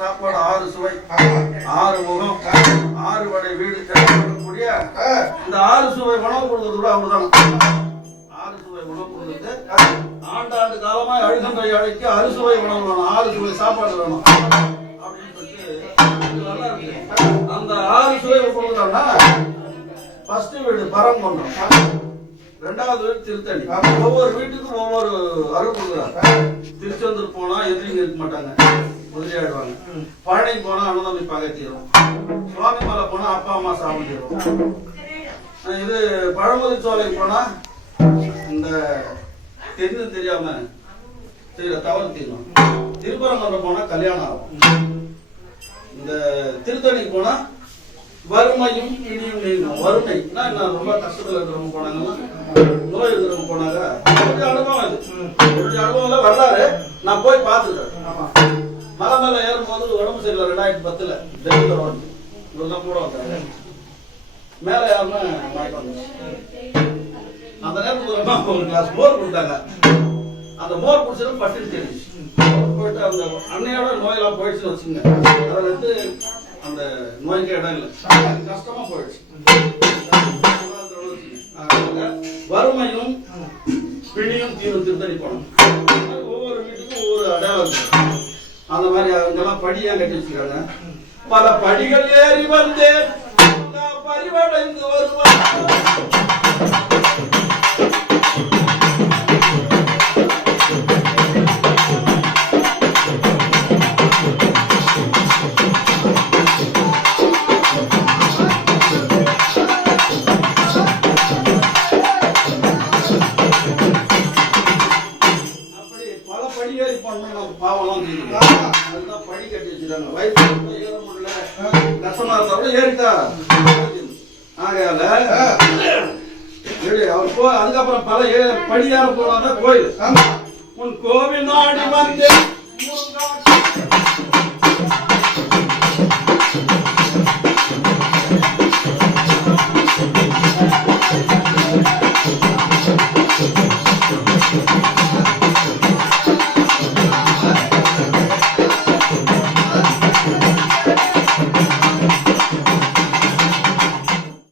சாப்பாடு ஆறு சுவை. ஆறு முகம். ஆறு வடை வீடு கிடைக்கக்கூடிய இந்த ஆறு சுவை உணவு கொடுக்கறது கூட அவங்கதான் ஆறு சுவை உணவு கொடுத்தது ஆண்டாண்டு காலமாய் அழுகின்ற அழைக்க அறுசுவை உணவு வேணும். ஆறு சுவை சாப்பாடு வேணும். அப்படின்னு சொல்லிட்டு நல்லா இருக்கு. அந்த ஆறு சுவை கொடுக்குறோம்னா ஃபர்ஸ்ட் வீடு பரம் பண்றோம் ரெண்டாவது வீடு திருத்தணி. ஒவ்வொரு வீட்டுக்கும் ஒவ்வொரு அருள் கொடுக்குறாங்க. திருச்செந்தூர் போனா எதிரிங்க இருக்க மாட்டாங்க. உதவியாடுவாங்க பழனிக்கு போனா அன்னதம்பி பகை தீரும். சுவாமி மலை போனா அப்பா அம்மா சாமி தீரும். இது பழமுதி சோலைக்கு போனா இந்த தெரிஞ்சு தெரியாம செய்யற தவறு தீரும். திருப்பரங்குன்றம் போனா கல்யாணம் ஆகும். இந்த திருத்தணிக்கு போனா வறுமையும் இனியும் நீங்கும். வறுமைனா என்ன ரொம்ப கஷ்டத்துல இருக்கிறவங்க போனாங்கன்னா நோய் இருக்கிறவங்க போனாங்க. ஒரு அனுபவம் இது. ஒரு அனுபவம்ல வர்றாரு நான் போய் பார்த்துக்கிறேன். மலை மேல ஏறும்போது உடம்பு சரியில்லை ரெண்டாயிரத்தி பத்துல. டெல்லியில ரோடு இவரெல்லாம் கூட வந்தாங்க. மேல ஏறினா வந்துச்சு அந்த நேரத்துக்கு ஒரு அம்மா ஒரு கிளாஸ் மோர் கொடுத்தாங்க. அந்த மோர் குடிச்சதும் பட்டு தெரிஞ்சு போயிட்டு அந்த அன்னையோட நோயெல்லாம் போயிடுச்சுன்னு வச்சுங்க அதுல வந்து அந்த நோய்க்கு இடம் இல்லை. கஷ்டமா போயிடுச்சு. வறுமையும் பிணியும் தீரும் திருத்தணி போனோம். அந்த மாதிரி அவங்கெல்லாம் படியா கட்டி வச்சிருக்காங்க? பல படிகள் ஏறி வந்தேன் பரிவடைந்து வருவான் ஏறி பண்ணணும் நம்ம பாவம்லாம் தீரும். அதுதான் படி கட்டி வச்சிருக்காங்க. வயசு ஏற முடியல. கஷ்டமா இருந்தா கூட ஏறிட்டா. ஆகையால அவர் போ அதுக்கப்புறம் பல ஏ- படி ஏற போனா கோயில். உன் கோவில் நாடி முருகா